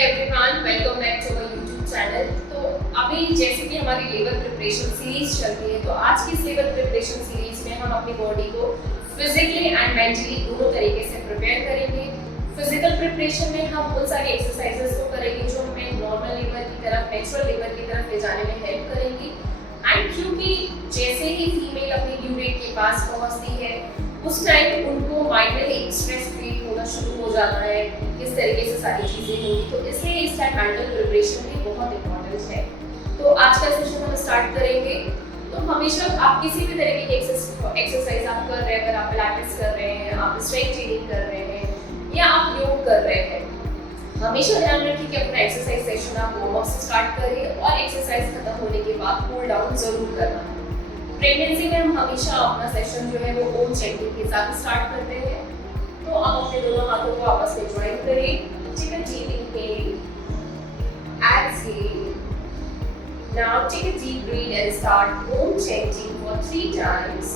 Everyone, welcome back to our YouTube channel. तो अभी जैसे कि हमारी लेबर प्रिपरेशन सीरीज चल रही है, तो आज की इस लेबर प्रिपरेशन सीरीज में हम अपनी बॉडी को फिजिकली एंड मेंटली दोनों तरीके से प्रिपेयर करेंगे। फिजिकल प्रिपरेशन में हम उन सारी एक्सरसाइजेस को करेंगे जो हमें नॉर्मल लेबर की तरफ, नेचुरल लेबर की तरफ ले जाने में हेल्प करेंगी। एंड क्योंकि जैसे ही फीमेल अपनी ड्यू डेट के पास पहुंचती है, उस टाइम उनको माइंड में एक स्ट्रेस क्रिएट होना शुरू हो जाता है, किस तरीके से सारी चीज़ें होंगी। तो इसलिए इस टाइम मेंटल प्रिपरेशन भी बहुत इंपॉर्टेंट है। तो आज का सेशन हम स्टार्ट करेंगे। तो हमेशा आप किसी भी तरीके की एक्सरसाइज आप कर रहे हैं, अगर आप पिलाटेस कर रहे हैं, आप स्ट्रेंथ ट्रेनिंग कर रहे हैं या आप योग कर रहे हैं, हमेशा ध्यान रखिए कि अपना एक्सरसाइज सेशन आप वार्म अप से स्टार्ट करिए और एक्सरसाइज खत्म होने के बाद कूल डाउन जरूर करना है। प्रेगनेंसी में हम हमेशा अपना सेशन जो है वो ओम चेकिंग के साथ स्टार्ट करते हैं। तो आप अपने दोनों हाथों को आपस में ज्वाइन करिए। Take a deep inhale, exhale. Now take a deep breath and start Om chanting for 3 times.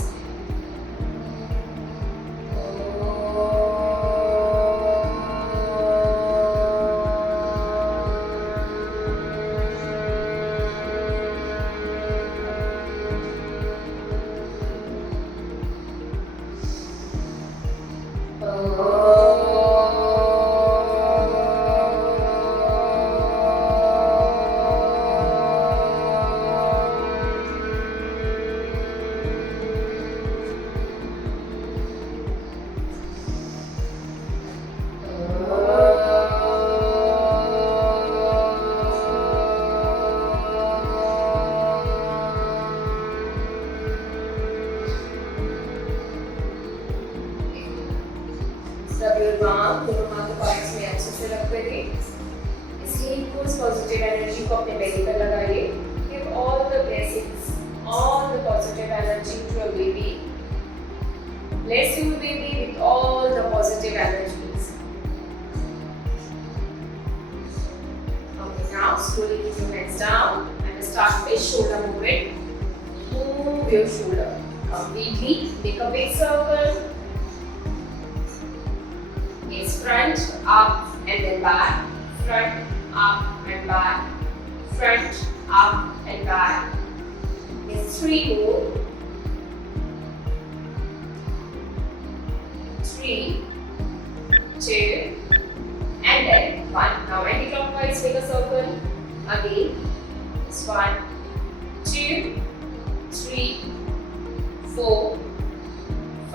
दोनों हाथों को आपस में अच्छे से रख करिए। इसलिए कुछ पॉजिटिव एनर्जी को अपने बेली पर लगाइए। Give all the blessings, all the positive energy to your baby. Bless you baby with all the positive energies. Okay, now slowly put your hands down and start with shoulder movement. Move your shoulder completely. Make a big circle. Is front, up and then back, front, up and back, front, up and back. Is 3 more. 3, 2, and then 1. Now anti-clockwise, make a circle. Again. It's 1, 2, 3, 4,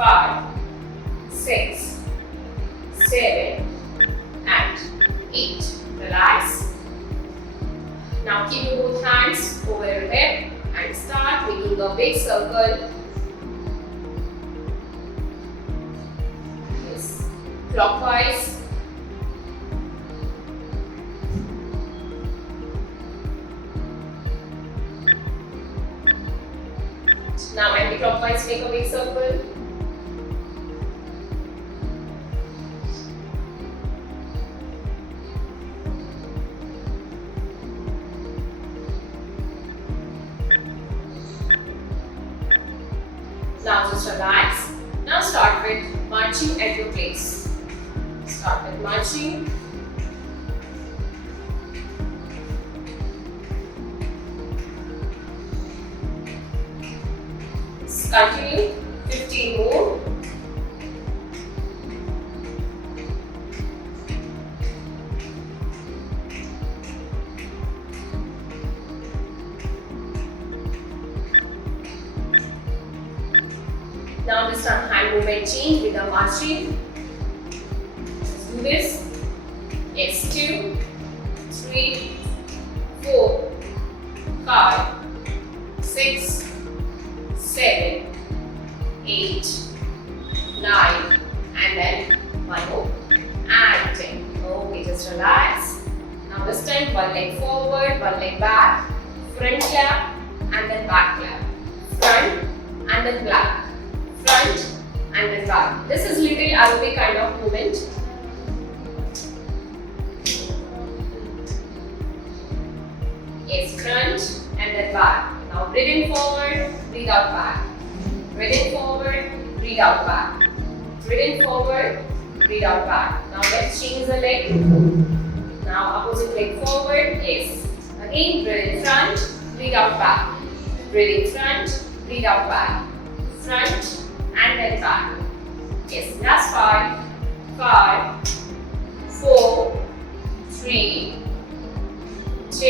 5, 6, 7 and 8. Relax. Now keep your both hands over your hip and start making a big circle. Yes. Clockwise. Now anti-clockwise, make a big circle. Now just relax. Now start with marching at your place. Start with marching. Continue 15 more. Now just on hand movement change with the marching. Let's do this. It's 2, 3, 4, 5, 6, 7, 8, 9, and then 1 more. And 10. Okay, just relax. Now this time one leg forward, one leg back, front clap and then back clap. Front and then back. Front and then back. This is little aerobic kind of movement. Yes, front and then back. Now breathe in forward, breathe out back. Breathe in forward, breathe out back. Breathe in forward, breathe out back. Now let's change the leg. Now opposite Yes. Again, breathe in front, breathe out back. Breathe in front, breathe out back. Front and then back. Yes. Last 5, 5, 4, 3, 2,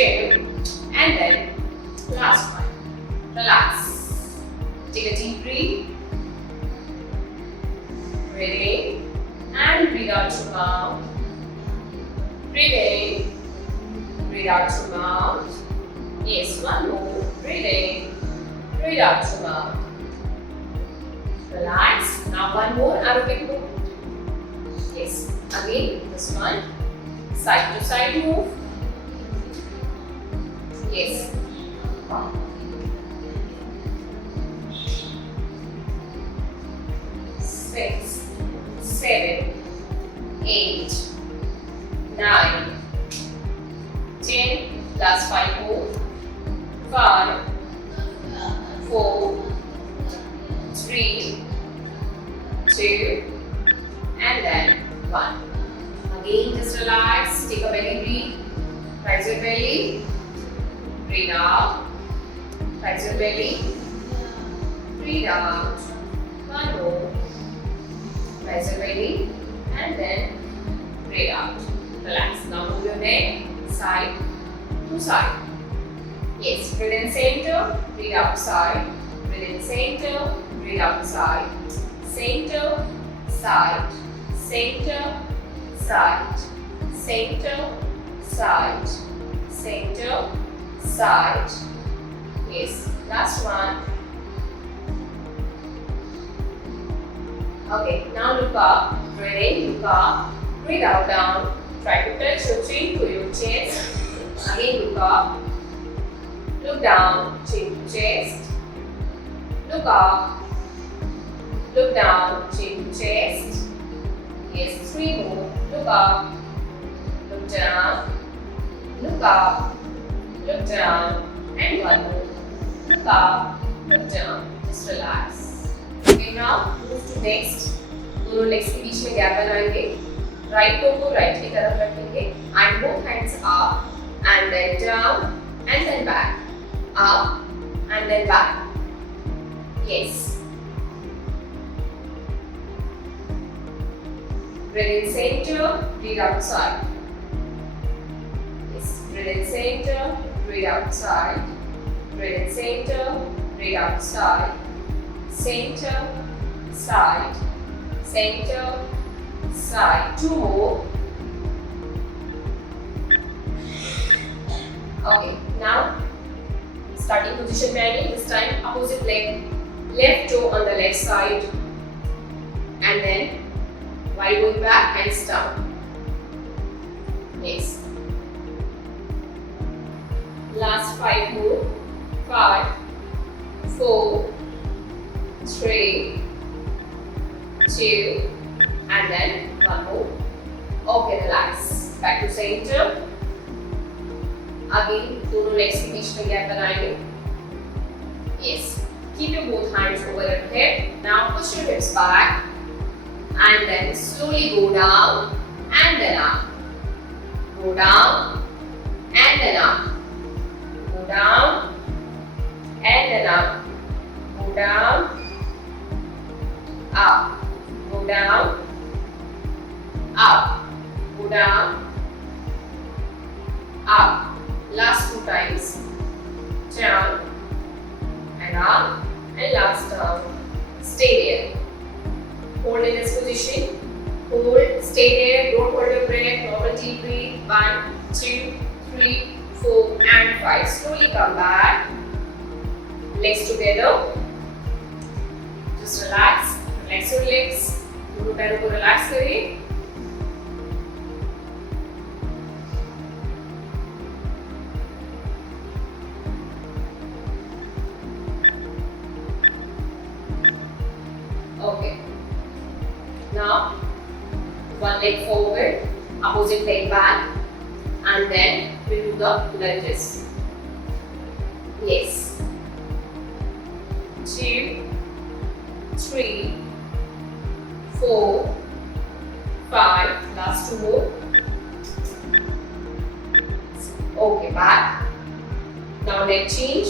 and then last one. Relax. Take a deep breath. Breathe in and breathe out your mouth. Breathe in, breathe out your mouth. Yes, one more. Breathe in, breathe out your mouth. Relax. Now one more aerobic movement. Yes, again this one. Side to side move. Yes. 6, 7, 8, 9, 10. Last 5 more. 5, 4, 3, 2, and then 1. Again, just relax. Take a belly breath. Rise your belly. Breathe out. Rise your belly. Breathe out. One more. Rise your belly. And then breathe out. Relax. Now move your neck side to side. Yes. Breathe in center. Breathe outside. Breathe in center. Breathe outside. Center. Side. Center. Side. Center. Side. Center. Side. Yes. Last one. Okay. Now look up. Breathe in. Look up. Breathe out down. Try to touch your chin to your chest. Again look up. Look down. Chin to chest. Look up. Look down. Chin to chest. Yes. 3 more. Look up. Look down. Look up. Look down. And 1 more. Look up. Look down. Just relax. Okay, now move to next. दोनों legs के बीच में gap बनाएंगे. Right toe को right की तरफ रखेंगे. And both hands up and then down and then back. Up and then back. Yes. Breathe in center, breathe outside. Yes. Breathe in center, breathe outside. Breathe in center, breathe outside. Center, side. Center, side. 2 more. Okay, now starting position में आएंगे. This time opposite leg, left toe on the left side, and then while going back, hands down. Yes. Last 5 more. 5, 4, 3, 2, and then 1 more. Okay, relax. Back to center. Again, दोनों legs के बीच में gap बनाएंगे. Yes. Keep your both hands over your head. Now push your hips back, and then slowly go down, and then up. Go down, and then up. Go down, and then up. Go down, up. Go down, up. Go down, up. Last 2 times. Down and up, and last down. Stay there. Hold in this position. Hold, stay there. Don't hold your breath. Normal deep breathe. 1, 2, 3, 4, and 5. Slowly come back. Legs together. Just relax. Relax your legs. दोनों पैरों को relax करिए. Okay. Now, one leg forward, opposite leg back, and then we do the lunges. Yes. 2, 3, 4, 5. Last 2 more. Okay, back. Now leg change.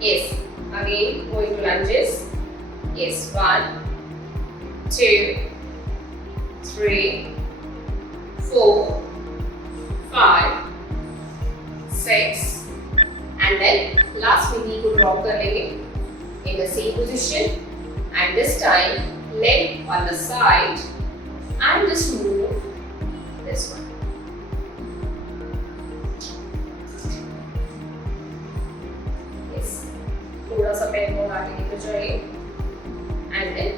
Yes. Again, going to lunges. Yes. 1, 2, 3, 4, 5, 6, and then last में knee को drop कर लेंगे in the same position, and this time leg on the side and just move this one. Yes, थोड़ा सा पैर को आगे लेकर जाइए and then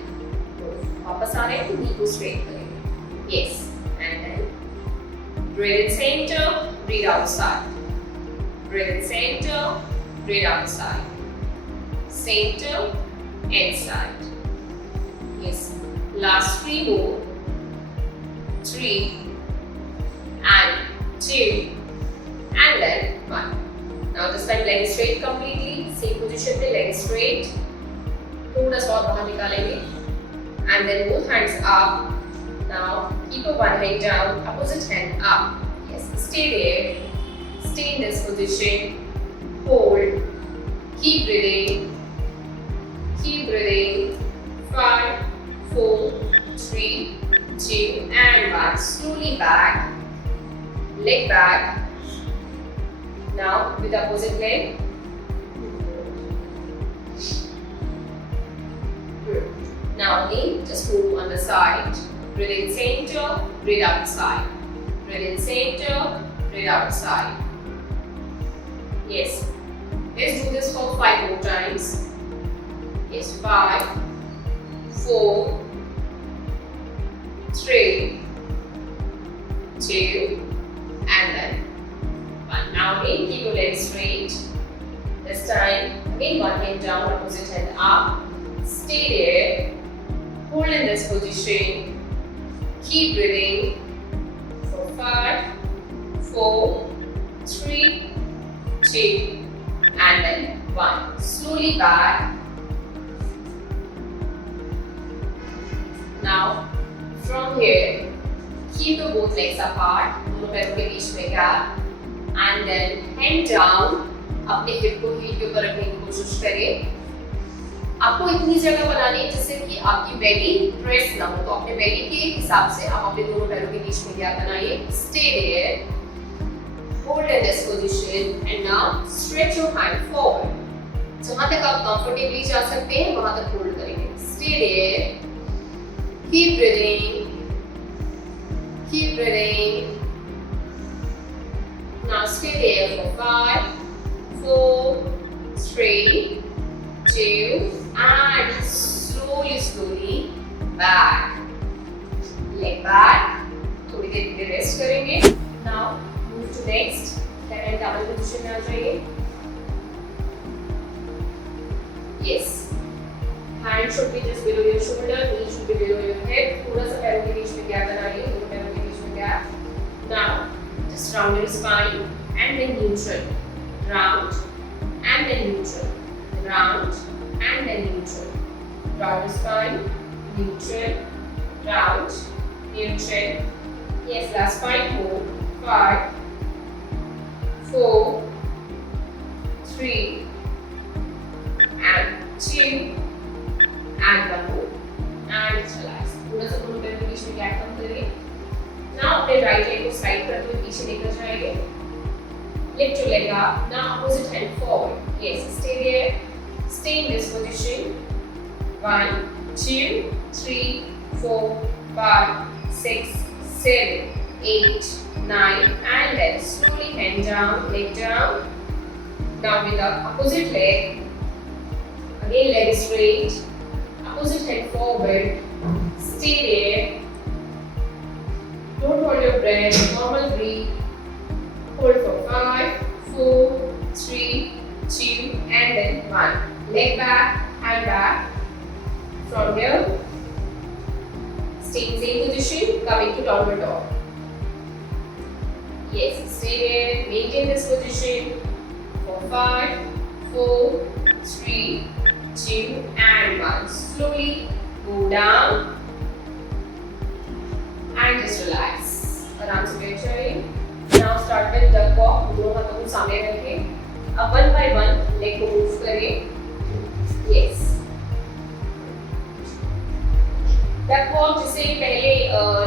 वापस आ रहे हैं तो knee को straight करेंगे. Yes, and then breathe in center, breathe outside. Breathe in center, breathe outside. Center, inside. Yes, last 3 more. 3 and 2 and then 1. Now this time leg straight completely. Same position पे leg straight. थोड़ा सा और बाहर निकालेंगे. And then both hands up. Now keep one hand down, opposite hand up. Yes, stay there. Stay in this position. Hold. Keep breathing. Keep breathing. 5, 4, 3, 2, and 1. Slowly back. Leg back. Now with opposite leg. Good. Now again, just move on the side. Breathe in center, breathe outside. Breathe in center, breathe outside. Yes. Let's do this for 5 more times. Yes, 5, 4, 3, 2, and then 1. Now again, keep your legs straight. This time, again one hand down, opposite hand up. Stay there. Hold in this position. Keep breathing. For 5, 4, 3, 2, and then 1. Slowly back. Now, from here, keep the both legs apart. दोनों पैरों के बीच में gap. And then hand down. अपने hip को heel के ऊपर रखने की कोशिश करें. आपको इतनी जगह बनानी है जिससे कि आपकी belly press ना हो. तो अपने belly के हिसाब से आप अपने दोनों पैरों के बीच में gap बनाइए. Stay there. Hold in this position and now stretch your hand forward. जहाँ तक आप comfortably जा सकते हैं वहाँ तक hold करेंगे. Stay there. Keep breathing. Keep breathing. Now stay there for 5, 4, 3, 2, and slowly back. Leg back. थोड़ी देर के लिए रेस्ट करेंगे. Now move to next. Then double position में आ जाइए. Yes. Hand should be just below your shoulder, knee should be below your hip. थोड़ा सा पैरों के बीच में gap बनाइए, दोनों पैरों के बीच में gap. Now, just round your spine and then neutral. Round and then neutral. Round and then neutral. Round your spine, neutral. Round, neutral. Yes, last 5 more. 5, 4, 3, and 2. And 1 more. And it's relaxed. थोड़ा सा दोनों पैरों के बीच में gap कम करिए. Now अपने right leg को slide करते हुए पीछे लेकर जाइए. Lift your leg up. Now opposite hand forward. Yes, stay there. Stay in this position. 1, 2, 3, 4, 5, 6, 7, 8, 9, and then slowly hand down, leg down. Now with the opposite leg. Again leg straight. Opposite hand forward. Stay there. Don't hold your breath. Normal breathe. Hold for 5, 4, 3, 2, and then 1. Leg back, hand back. From here, stay in same position. Coming to downward dog. Yes, stay there. Maintain this position for 5, 4, 3, 2, and 1. Slowly go down and just relax. आराम से बैठ जाइए. Start with duck walk, दोनों हाथों को सामने रखें। अब 1 by 1 लेग को मूव करें। यस, डक वॉक जिसे पहले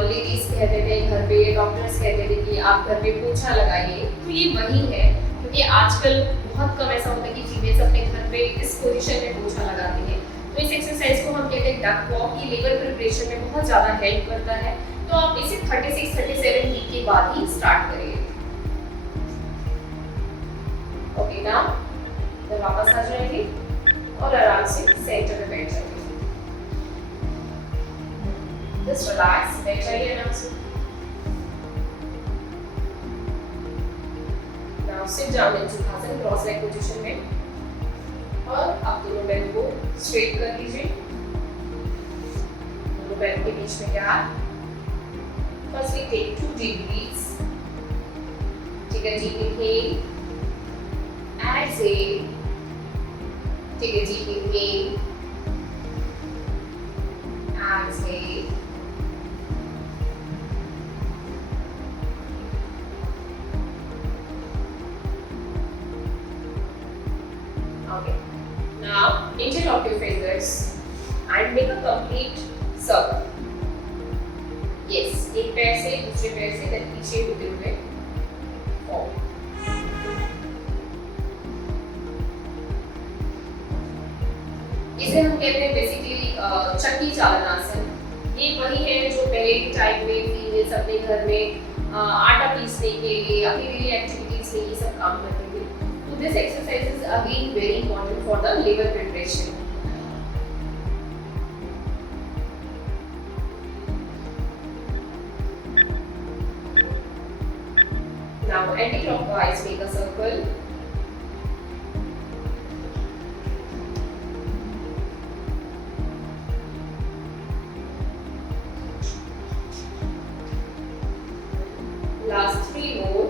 लेडीज कहते थे घर पे, डॉक्टर्स कहते थे कि आप घर पे पोछा लगाइए, तो ये वही है, क्योंकि आजकल बहुत कम ऐसा होता है कि फीमेल्स अपने घर पे इस पोजीशन में पोछा लगाती हैं। तो इस एक्सरसाइज को हम कहते हैं डक वॉक। ये लेबर प्रिपरेशन में बहुत ज़्यादा हेल्प करता है। तो आप इसे 36-37 वीक के बाद ही स्टार्ट करिए। ओके, नाउ फिर वापस आ जाएंगे और आराम से सेंटर में बैठ जाइए। जस्ट रिलैक्स, बैठ जाइए आराम से। Now sit down in sukhasana, cross leg position में, और आप दोनों पैर को स्ट्रेट कर लीजिए। दोनों पैर के बीच में gap. First we take 2 deep breaths. Take a deep inhale. Exhale. Take a deep inhale. Exhale. Okay. Now interlock your fingers and make a complete circle. Yes, एक पैर से दूसरे पैर से then पीछे होते हुए forward. इसे हम कहते हैं बेसिकली चक्की चालन आसन। ये वही है जो पहले के टाइम में फीमेल्स अपने घर में आटा पीसने के लिए, अपनी डेली एक्टिविटीज में ये सब काम करते थे। तो this exercise is again very important for the labour preparation. Now anti-clockwise make a circle. Last 3 more.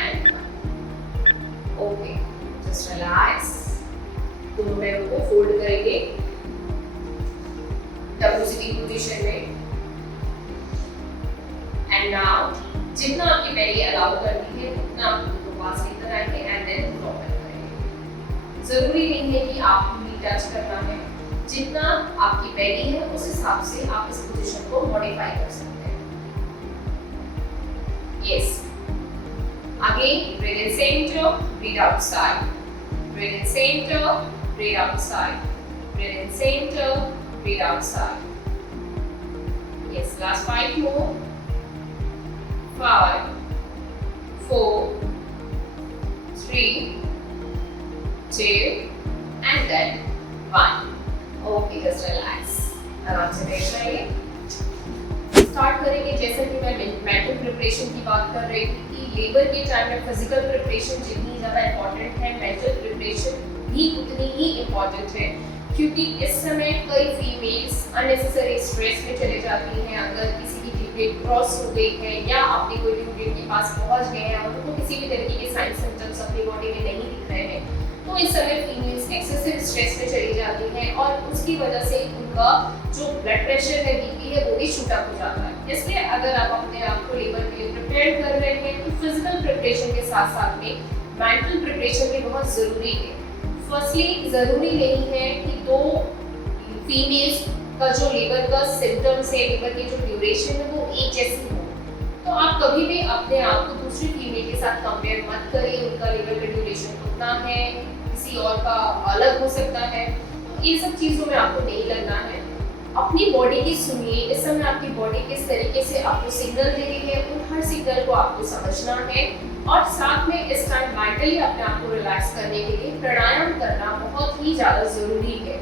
And 1. Okay, just relax. दोनों पैरों को फोल्ड करेंगे WCT पोजीशन में। एंड नाउ जितना आपकी बैली अलाउ करती है उतना आप उनको पास लेकर आएंगे एंड देन ड्रॉप करेंगे। जरूरी नहीं है कि आपको नी टच करना है, जितना आपकी बैली है उस हिसाब से आप इस पोजीशन को मॉडिफाई कर सकते हैं। Yes, again breathe in centre, breathe outside, breathe in centre, breathe outside, breathe in centre, breathe outside. Yes, last 5 more. 5, 4, 3, 2, and then 1. Okay, just relax. आराम से बैठ जाइए। स्टार्ट करेंगे। जैसे कि मैं मेंटल प्रिपरेशन की बात कर रही थी कि लेबर के टाइम में फिजिकल प्रिपरेशन जितनी ज़्यादा इम्पोर्टेंट है, मेंटल प्रिपरेशन भी उतनी ही इम्पोर्टेंट है, क्योंकि इस समय कई फीमेल्स अननेसेसरी स्ट्रेस में चले जाती हैं। अगर किसी की ड्यू डेट क्रॉस हो गई है या अपनी कोई ड्यू डेट के पास पहुंच गए हैं और उनको किसी भी तरीके के साइन सिम्टम्स अपनी बॉडी में नहीं दिख रहे हैं, तो इस समय फीमेल्स एक्सेसिव स्ट्रेस में चली जाती हैं और उसकी वजह से उनका जो ब्लड प्रेशर है, बीपी है, वो भी शूट अप हो जाता है। इसलिए अगर आप अपने आप को लेबर के लिए प्रिपेयर कर रहे हैं तो फिजिकल प्रिपरेशन के साथ साथ में मेंटल प्रिपरेशन भी बहुत ज़रूरी है। फर्स्टली ज़रूरी नहीं है कि दो फीमेल्स का जो लेबर का सिम्टम्स है, लेबर की जो ड्यूरेशन है वो एक जैसी हो। तो आप कभी भी अपने आप को दूसरी फीमेल के साथ कंपेयर मत करिए। उनका लेबर का ड्यूरेशन उतना है, किसी और का अलग हो सकता है, तो ये सब चीज़ों में आपको नहीं लगना है। अपनी बॉडी की सुनिए। इस समय आपकी बॉडी किस तरीके से आपको सिग्नल दे रही है, उन हर सिग्नल को आपको समझना है और साथ में इस टाइम मेंटली अपने आप को रिलैक्स करने के लिए प्राणायाम करना बहुत ही ज़्यादा ज़रूरी है।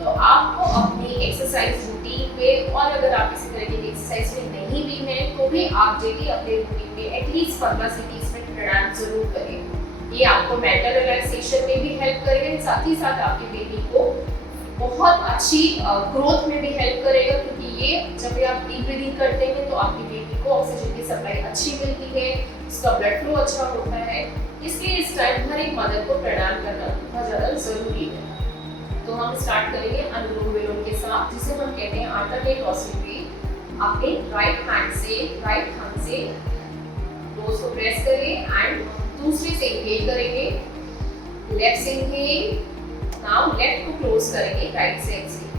तो आपको अपनी एक्सरसाइज रूटीन पे, और अगर आप किसी तरह की एक्सरसाइज में नहीं भी हैं तो भी आप डेली अपने रूटीन में एटलीस्ट 15 से 30 मिनट प्राणायाम जरूर करें। ये आपको मेंटल रिलैक्सेशन में भी हेल्प करेगा, साथ ही साथ आपकी बेबी को बहुत अच्छी ग्रोथ में भी हेल्प करेगा, क्योंकि ये जब भी आप डीप ब्रीदिंग करते हैं तो आपकी बेबी को ऑक्सीजन की सप्लाई अच्छी मिलती है, उसका ब्लड फ्लो अच्छा होता है। इसलिए इस टाइम हर एक मदर को प्राणायाम करना बहुत ज़्यादा ज़रूरी है। तो हम स्टार्ट करेंगे अनुलोम विलोम के साथ, जिसे हम कहते हैं अल्टरनेट ऑसिलेटरी। अपने राइट हैंड से नोज को प्रेस करिए एंड दूसरे से इंहेल करेंगे, लेफ्ट से इंहेल, नाउ लेफ्ट को क्लोज करेंगे, राइट से एक्सहेल।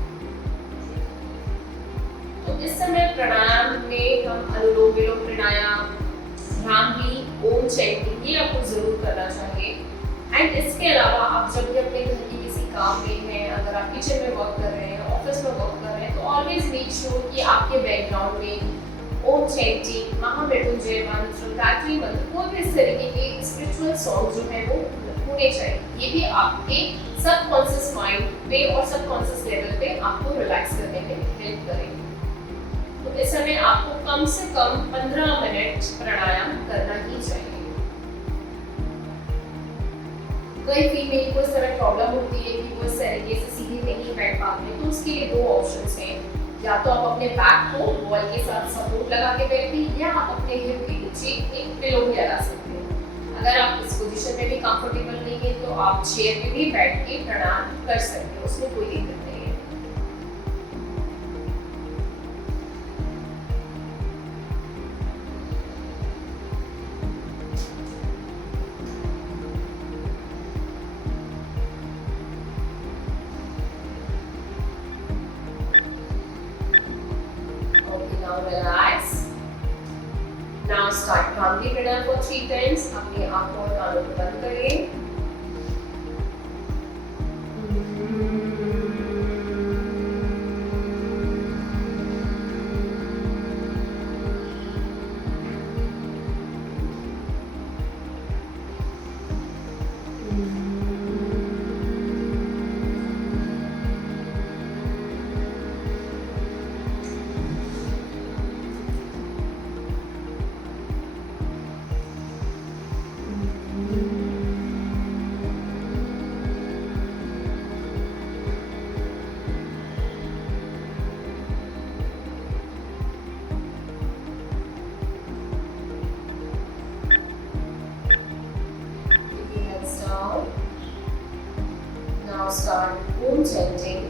तो इस समय प्राणायाम में हम अनुलोम विलोम प्राणायाम, भ्रामरी, ओम चैंटिंग ये आपको जरूर करना चाहिए। एंड इसके अलावा आप जब भी अपने घर की किसी काम में हैं, अगर आप किचन में वर्क कर रहे हैं, ऑफिस में वर्क कर रहे हैं, तो ऑलवेज मेक श्योर कि आपके बैकग्राउंड में ओम चैंटिंग, महामृत्युंजय मंत्र, गायत्री मंत्र, कोई भी इस तरीके के स्पिरिचुअल सॉन्ग जो है वो होने चाहिए। ये भी आपके सबकॉन्शियस माइंड पे और सबकॉन्शियस लेवल पे आपको रिलैक्स करने में हेल्प करेंगे। तो इस समय आपको कम से कम 15 मिनट प्राणायाम करना ही चाहिए। कई फीमेल को इस तरह प्रॉब्लम होती है कि वो इस तरीके से सीधे नहीं बैठ पाते, तो उसके लिए दो ऑप्शंस हैं। या तो आप अपने बैक को वॉल के साथ सपोर्ट लगा के बैठिए, या आप अपने हिप के नीचे एक पिलो भी लगा सकते हैं। अगर आप इस पोजीशन में भी कंफर्टेबल नहीं है तो आप चेयर पे भी बैठ के प्राणायाम कर सकते हैं, उसमें कोई दिक्कत नहीं है। Now relax. Now start Bhramari pranayam for 3 times. अपनी आंखों और कानों को बंद करिए। Now start Om chanting.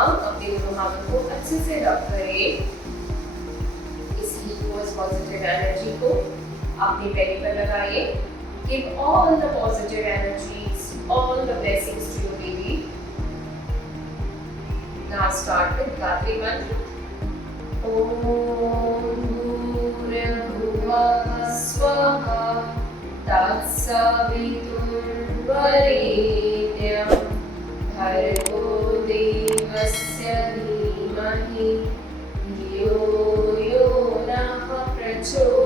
अपने दोनों हाथों को अच्छे से रब करें। इस हीट को, इस पॉजिटिव एनर्जी को अपने बेली पर लगाइए। Give all the positive energies, all the blessings to your baby. Now start with Gayatri mantra. Om भूर्भुवः स्वः तत्सवितुर्वरेण्यं भर्गो देवस्य धीमहि धियो यो नः प्रचोदयात्।